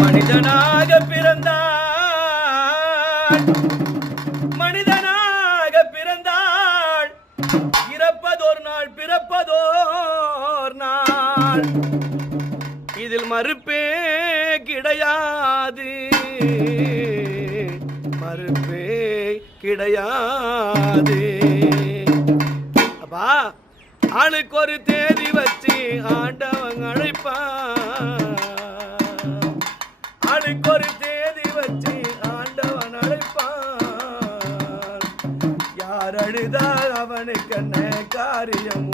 மனிதனாக பிறந்தாள், மனிதனாக பிறந்தாள், இறப்பதோர் நாள் பிறப்பதோர் நாள், இதில் மறுப்பே கிடையாது, மறுப்பே கிடையாது. அப்பா ஆளுக்கு ஒரு தேதி வச்சு ஆண்டவன் அழைப்பான், ஆளுக்கு ஒரு தேதி வச்சு ஆண்டவன் அழைப்பான். யார் அழுதால் அவனுக்கு என்ன காரியம்